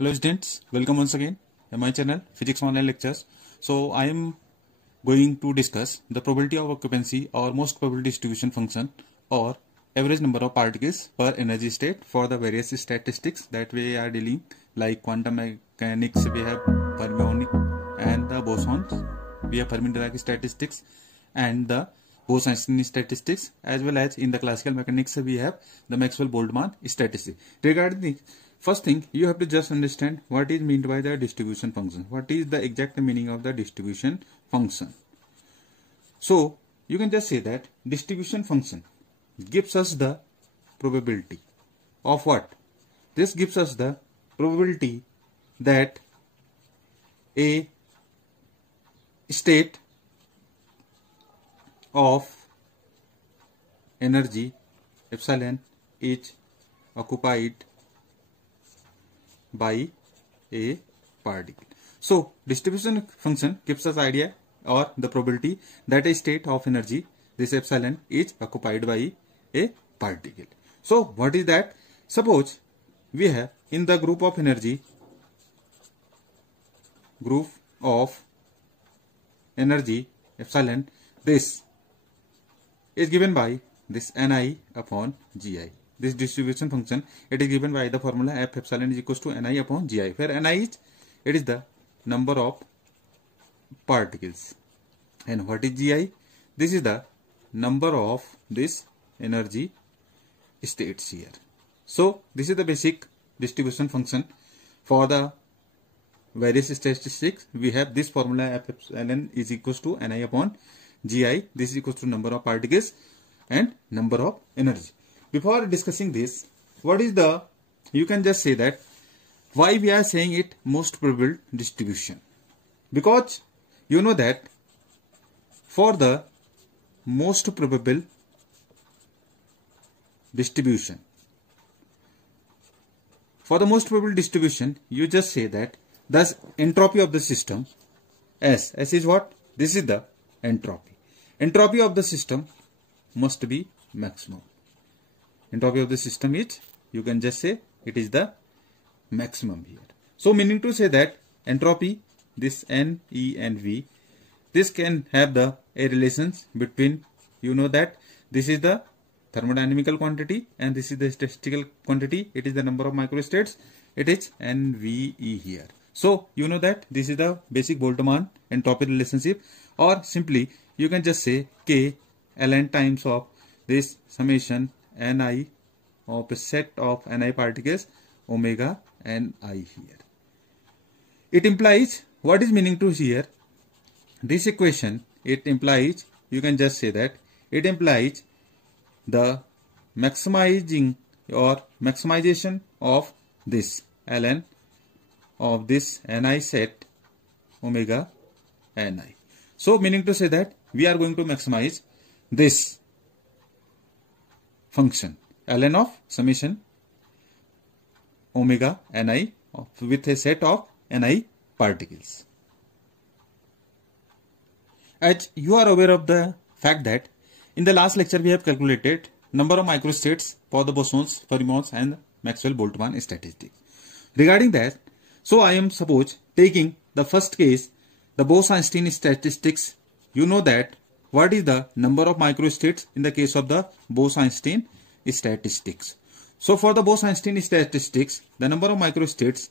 Hello students, welcome once again in my channel Physics Online Lectures. So I am going to discuss the probability of occupancy or most probability distribution function or average number of particles per energy state for the various statistics that we are dealing, like quantum mechanics we have fermionic and the bosons, we have Fermi-Dirac statistics and the Bose-Einstein statistics, as well as in the classical mechanics we have the Maxwell-Boltzmann statistics. Regarding the first thing, you have to just understand what is meant by the distribution function. What is the exact meaning of the distribution function? So you can just say that distribution function gives us the probability of what? This gives us the probability that a state of energy epsilon is occupied by a particle. So distribution function gives us idea or the probability that a state of energy, this epsilon, is occupied by a particle. So what is that? Suppose we have in the group of energy epsilon, this is given by this Ni upon Gi. This distribution function, it is given by the formula F epsilon is equals to Ni upon Gi, where Ni is, it is the number of particles, and what is Gi? This is the number of this energy states here. So this is the basic distribution function for the various statistics. We have this formula F epsilon is equals to Ni upon Gi. This is equals to number of particles and number of energy. Before discussing this, what is the, you can just say that why we are saying it most probable distribution, because you know that for the most probable distribution, you just say that the entropy of the system, S is what? This is the entropy of the system must be maximum. Entropy of the system is, you can just say it is the maximum here. So meaning to say that entropy, this N, E and V, this can have the a relations between, you know that this is the thermodynamical quantity and this is the statistical quantity. It is the number of microstates. It is NVE here. So you know that this is the basic Boltzmann entropy relationship, or simply you can just say K ln times of this summation Ni of a set of Ni particles omega Ni here. It implies, what is meaning to here? This equation, it implies, you can just say that it implies the maximization of this ln of this Ni set omega Ni. So meaning to say that we are going to maximize this function ln of summation omega Ni with a set of Ni particles. As you are aware of the fact that in the last lecture we have calculated number of microstates for the bosons, fermions and Maxwell-Boltzmann statistics. Regarding that, so I am suppose taking the first case, the Bose-Einstein statistics. You know that what is the number of microstates in the case of the Bose-Einstein statistics. So for the Bose-Einstein statistics, the number of microstates,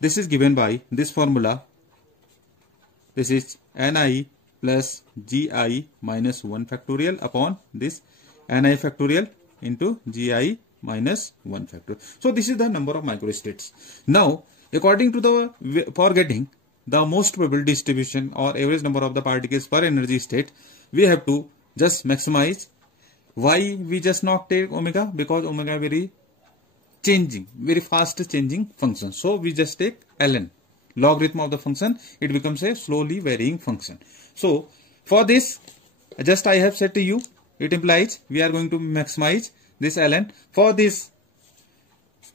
this is given by this formula. This is Ni plus Gi minus 1 factorial upon this Ni factorial into Gi minus 1 factorial. So this is the number of microstates. Now according to the, for getting the most probable distribution or average number of the particles per energy state, we have to just maximize. Why we just not take omega? Because omega very changing, very fast changing function. So we just take ln, logarithm of the function. It becomes a slowly varying function. So for this, just I have said to you, it implies we are going to maximize this ln. For this,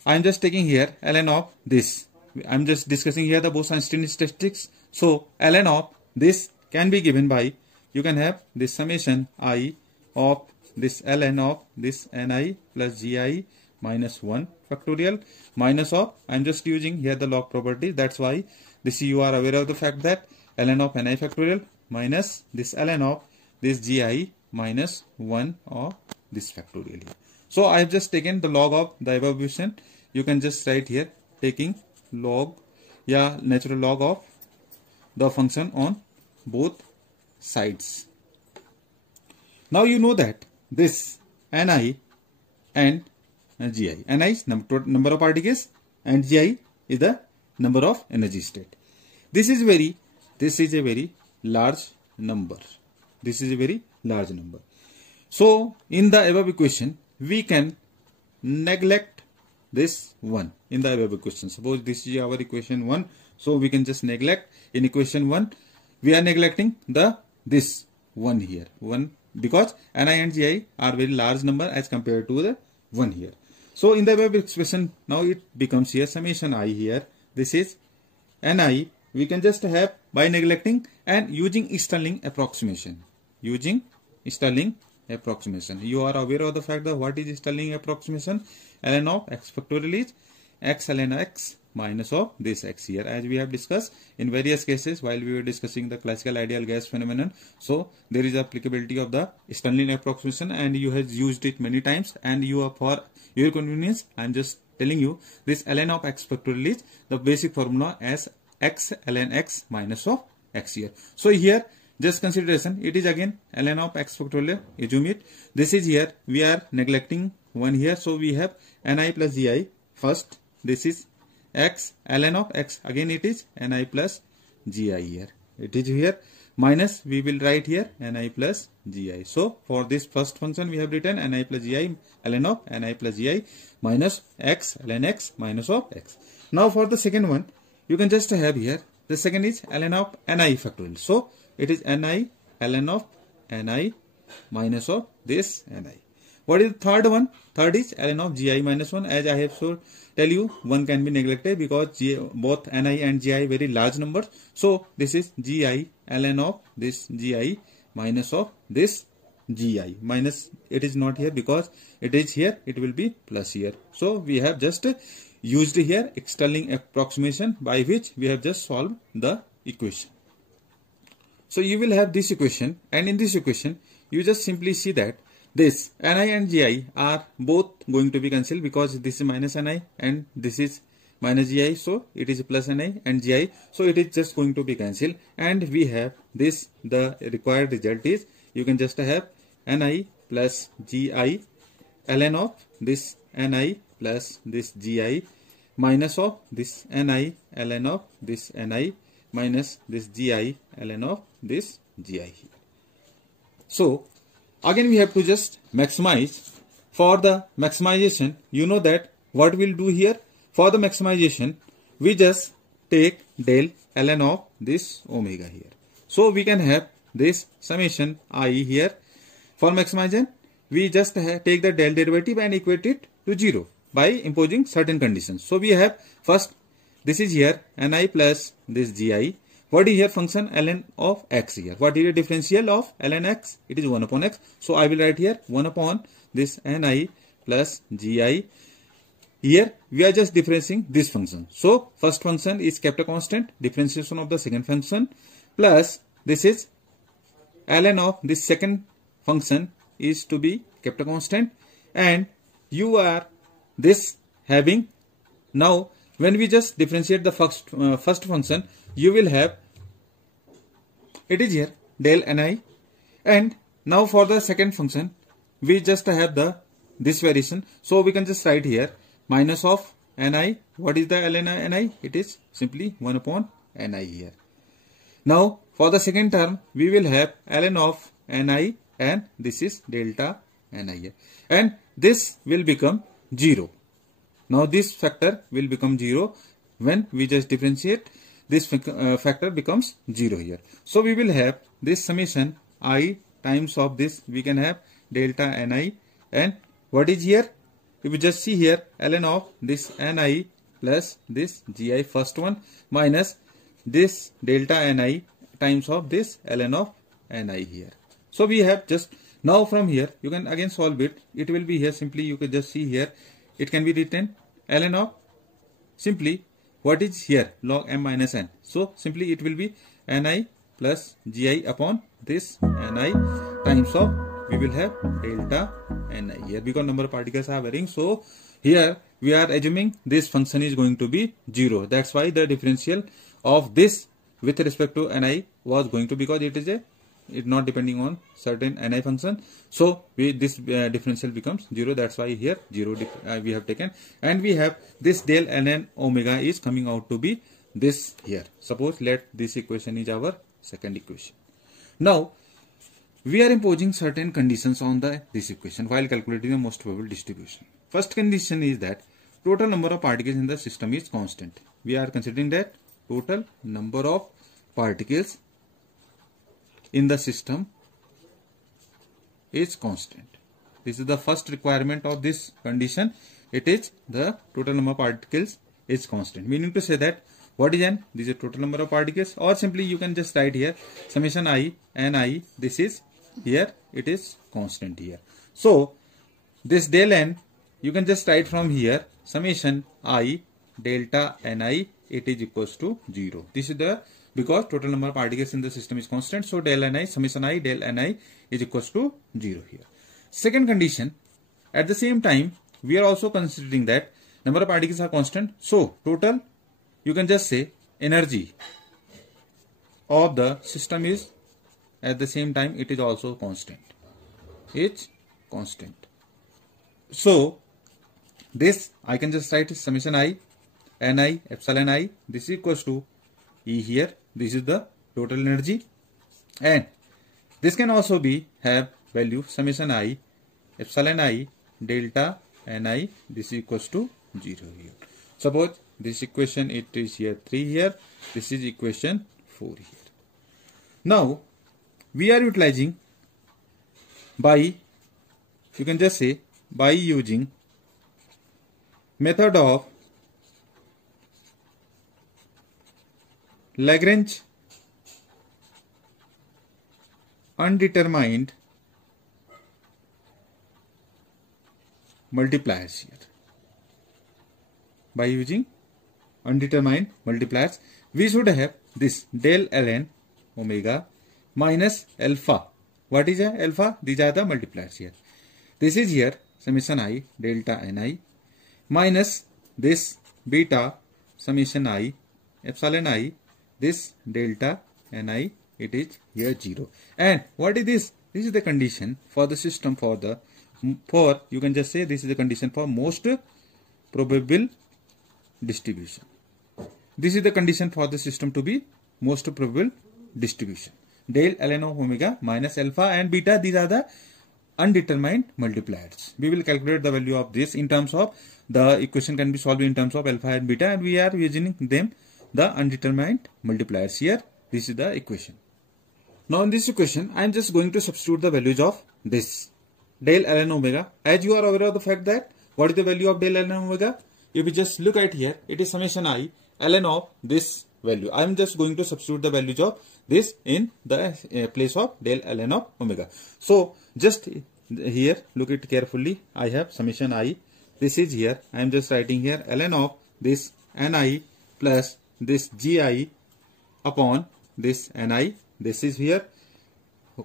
I am just taking here ln of this. I am just discussing here the Bose-Einstein statistics. So ln of this can be given by, you can have this summation I of this ln of this Ni plus Gi minus 1 factorial minus of, I'm just using here the log property, that's why this you are aware of the fact that ln of ni factorial minus this ln of this gi minus 1 of this factorial here. So I have just taken the log of the above equation. You can just write here taking log, natural log of the function on both sides. Now you know that this ni and gi, ni is number of particles and gi is the number of energy state. This is a very large number. This is a very large number. So in the above equation we can neglect this one in the above equation. Suppose this is our equation 1, so we can just neglect in equation 1 we are neglecting this one here, one, because ni and gi are very large number as compared to the one here. So in the above expression now it becomes here summation I here. This is ni, we can just have by neglecting and using Stirling approximation. Using Stirling approximation. You are aware of the fact that what is Stirling approximation? Ln of x factorial is x ln x minus of this x here, as we have discussed in various cases while we were discussing the classical ideal gas phenomenon. So there is applicability of the Stirling approximation and you have used it many times, and you are, for your convenience I am just telling you this ln of x factorial is the basic formula as x ln x minus of x here. So here just consideration, it is again ln of x factorial, assume it. This is here we are neglecting one here, so we have ni plus gi first. This is x ln of x, again it is ni plus gi here. It is here minus, we will write here ni plus gi. So for this first function we have written ni plus gi ln of ni plus gi minus x ln x minus of x. Now for the second one you can just have here, the second is ln of ni factorial. So it is ni ln of ni minus of this ni. What is the third one? Third is ln of gi minus 1. As I have so tell you, one can be neglected because both ni and gi very large numbers. So this is gi ln of this gi minus of this gi. Minus it is not here because it is here, it will be plus here. So we have just used here Stirling approximation by which we have just solved the equation. So you will have this equation, and in this equation you just simply see that this ni and gi are both going to be cancelled because this is minus ni and this is minus gi, so it is plus ni and gi, so it is just going to be cancelled, and we have this, the required result is you can just have ni plus gi ln of this ni plus this gi minus of this ni ln of this ni minus this gi ln of this gi here. So again we have to just maximize. For the maximization, you know that what we'll do here, for the maximization we just take del ln of this omega here. So we can have this summation I here. For maximization we just take the del derivative and equate it to 0 by imposing certain conditions. So we have first, this is here ni plus this gi. What is here function ln of x here? What is the differential of ln x? It is 1 upon x. So I will write here 1 upon this ni plus gi. Here we are just differentiating this function. So first function is kept a constant, differentiation of the second function, plus this is ln of this second function is to be kept a constant, and you are this having, now when we just differentiate the first function, you will have, it is here del ni, and now for the second function we just have the this variation, so we can just write here minus of ni. What is the ln ni? It is simply 1 upon ni here. Now for the second term we will have ln of ni, and this is delta ni here, and this will become 0. Now this factor will become 0 when we just differentiate. This factor becomes 0 here. So we will have this summation I times of this, we can have delta ni, and what is here? If you just see here ln of this ni plus this gi first one minus this delta ni times of this ln of ni here. So we have just, now from here you can again solve it. It will be here simply, you can just see here it can be written ln of simply what is here log m minus n. So simply it will be ni plus gi upon this ni times of we will have delta ni here because number of particles are varying. So here we are assuming this function is going to be 0. That's why the differential of this with respect to ni was going to, because it is it not depending on certain ni function. So this differential becomes 0. That's why here 0 we have taken, and we have this del ln omega is coming out to be this here. Suppose let this equation is our second equation. Now we are imposing certain conditions on this equation while calculating the most probable distribution. First condition is that total number of particles in the system is constant. We are considering that total number of particles in the system is constant. This is the first requirement of this condition. It is the total number of particles is constant. Meaning to say that what is n? This is the total number of particles, or simply you can just write here summation I ni. This is here it is constant here. So this del n you can just write from here summation I delta ni, it is equals to 0. This is the, because total number of particles in the system is constant, so del ni summation I del ni is equals to 0 here. Second condition, at the same time we are also considering that number of particles are constant, so total you can just say energy of the system is at the same time it is also constant. It's constant. So this I can just write summation I ni epsilon I, this is equals to E here. This is the total energy, and this can also be have value summation I epsilon I delta ni, this is equals to 0 here. Suppose this equation it is here 3 here, this is equation 4 here. Now we are utilizing by, you can just say by using method of Lagrange undetermined multipliers here. By using undetermined multipliers, we should have this del ln omega minus alpha. What is alpha? These are the multipliers here. This is here summation I delta ni minus this beta summation I epsilon I, this delta ni, it is here 0. And what is this? This is the condition for the system for you can just say this is the condition for most probable distribution. This is the condition for the system to be most probable distribution. Del ln of omega minus alpha and beta, these are the undetermined multipliers. We will calculate the value of this in terms of the equation can be solved in terms of alpha and beta, and we are using them the undetermined multipliers here. This is the equation. Now in this equation I am just going to substitute the values of this del ln omega. As you are aware of the fact that what is the value of del ln omega, if you just look at here, it is summation I ln of this value. I am just going to substitute the values of this in the place of del ln of omega. So just here look it carefully. I have summation I, this is here, I am just writing here ln of this ni plus this gi upon this ni, this is here,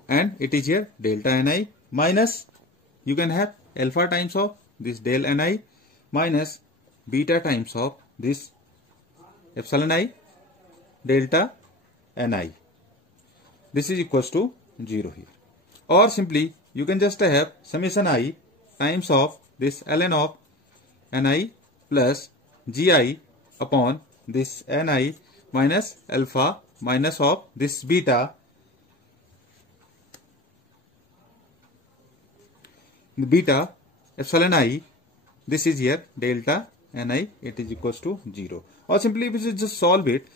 and it is here delta ni minus, you can have alpha times of this del ni minus beta times of this epsilon I delta ni. This is equals to 0 here. Or simply you can just have summation I times of this ln of ni plus gi upon this ni minus alpha minus of this beta epsilon I, this is here delta ni, it is equals to 0. Or simply if you just solve it,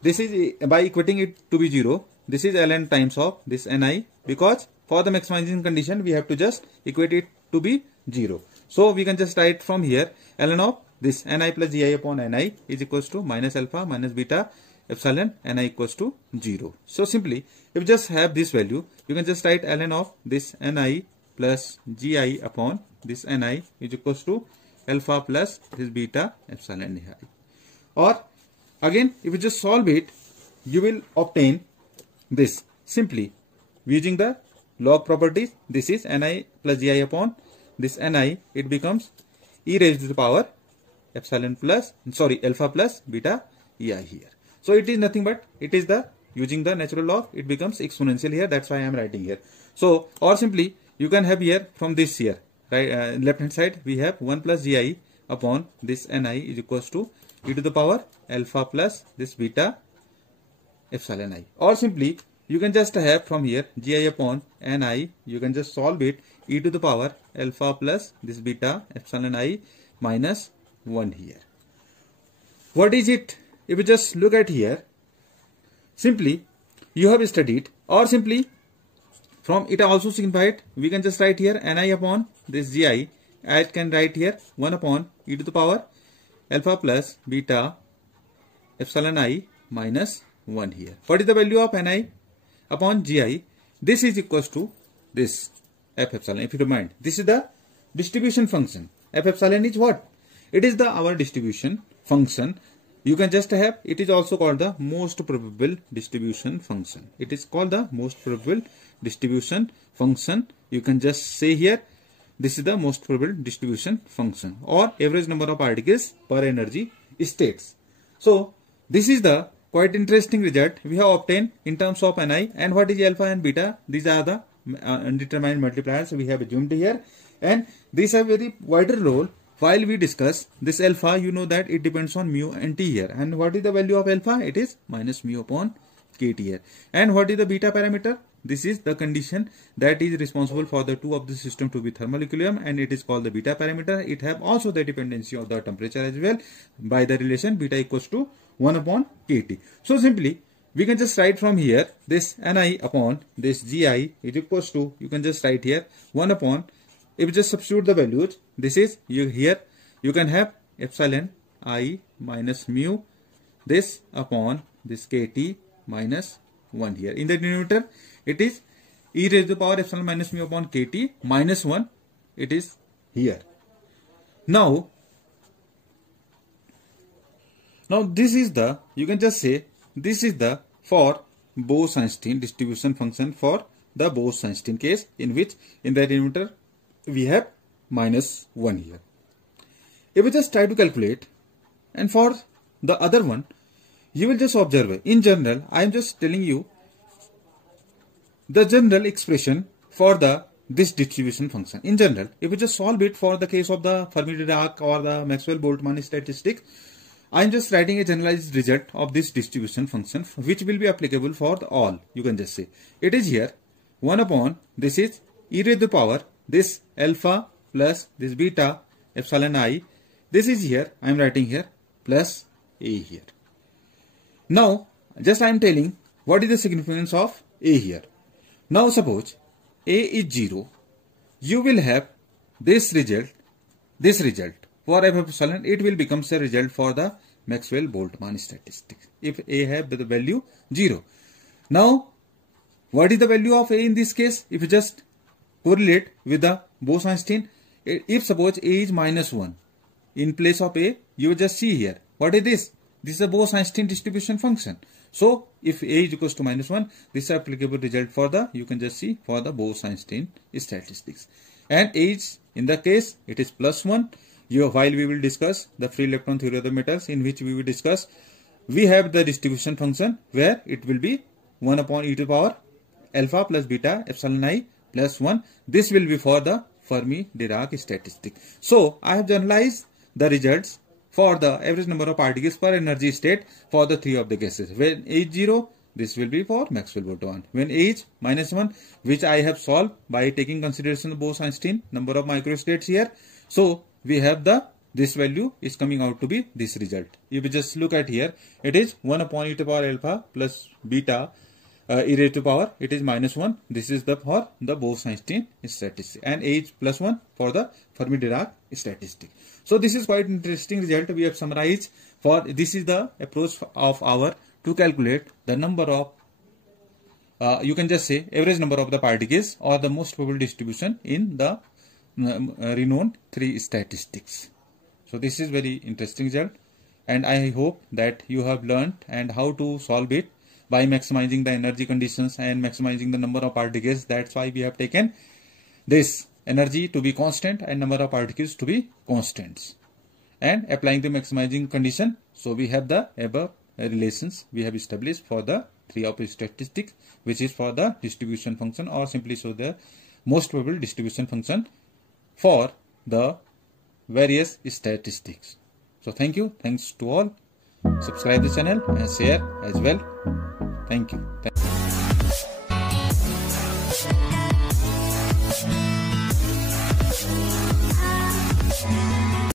this is by equating it to be 0, this is ln times of this ni, because for the maximizing condition we have to just equate it to be 0. So we can just write from here ln of this ni plus gi upon ni is equals to minus alpha minus beta epsilon ni equals to 0. So simply if you just have this value, you can just write ln of this ni plus gi upon this ni is equals to alpha plus this beta epsilon I. Or again, if you just solve it, you will obtain this simply using the log properties. This is Ni plus Gi upon this Ni. It becomes e raised to the power epsilon plus, alpha plus beta Ei here. So it is nothing but it is the using the natural log, it becomes exponential here. That's why I am writing here. So, or simply you can have here from this here, right, left hand side we have 1 plus Gi upon this Ni is equals to e to the power alpha plus this beta epsilon I. Or simply you can just have from here Gi upon Ni, you can just solve it e to the power alpha plus this beta epsilon I minus 1 here. What is it? If you just look at here, simply you have studied, or simply from it also signified, we can just write here Ni upon this Gi. I can write here 1 upon e to the power alpha plus beta epsilon I minus 1 here. What is the value of Ni upon Gi? This is equals to this f epsilon. If you remind, this is the distribution function. F epsilon is what? It is the our distribution function. You can just have, it is also called the most probable distribution function. It is called the most probable distribution function. You can just say here, this is the most probable distribution function, or average number of particles per energy states. So this is the quite interesting result we have obtained in terms of Ni. And what is alpha and beta? These are the undetermined multipliers we have assumed here, and these have very wider role. While we discuss this alpha, you know that it depends on mu and t here. And what is the value of alpha? It is minus mu upon kt here. And what is the beta parameter? This is the condition that is responsible for the two of the system to be thermal equilibrium, and it is called the beta parameter. It have also the dependency of the temperature as well by the relation beta equals to 1 upon kt. So simply we can just write from here this Ni upon this Gi is equals to, you can just write here 1 upon, if you just substitute the values, this is here you can have epsilon I minus mu this upon this kt minus 1 here. In the denominator it is e raised to the power epsilon minus mu upon kt minus 1, it is here. Now this is the, you can just say this is the for Bose-Einstein distribution function for the Bose-Einstein case, in which in the denominator we have minus 1 here. If we just try to calculate, and for the other one, you will just observe. In general, I am just telling you the general expression for the this distribution function. In general, if we just solve it for the case of the Fermi-Dirac or the Maxwell-Boltzmann statistics, I am just writing a generalized result of this distribution function, which will be applicable for the all. You can just say it is here 1 upon this is e raised to the power this alpha plus this beta epsilon I. This is here, I am writing here plus a here. Now just I am telling what is the significance of a here. Now suppose a is 0, you will have this result for f epsilon, it will become a result for the Maxwell-Boltzmann statistics if a have the value 0. Now what is the value of a in this case? If you just correlate with the Bose-Einstein, if suppose a is minus 1, in place of a, you just see here, what is this? This is a Bose-Einstein distribution function. So if a is equals to minus 1, this is applicable result for the, you can just see for the Bose-Einstein statistics. And a is, in the case, it is plus 1. While we will discuss the free electron theory of the metals, in which we will discuss, we have the distribution function where it will be 1 upon e to the power alpha plus beta epsilon I plus 1. This will be for the Fermi-Dirac statistic. So I have generalized the results for the average number of particles per energy state for the three of the cases. When a is 0, this will be for Maxwell-Boltzmann. When a is minus 1, which I have solved by taking consideration the Bose-Einstein number of microstates here. So we have this value is coming out to be this result. If you just look at here, it is 1 upon e to the power alpha plus beta e raised to power, it is minus 1. This is the for the Bose-Einstein statistic, and a is plus 1 for the Fermi-Dirac statistic. So this is quite interesting result we have summarized for. This is the approach of our to calculate the number of you can just say average number of the particles or the most probable distribution in the renowned 3 statistics. So this is very interesting result, and I hope that you have learned and how to solve it by maximizing the energy conditions and maximizing the number of particles. That's why we have taken this energy to be constant and number of particles to be constants, and applying the maximizing condition. So we have the above relations we have established for the theory of statistics, which is for the distribution function, or simply so the most probable distribution function for the various statistics. So thank you. Thanks to all. Subscribe the channel and share as well. Thank you.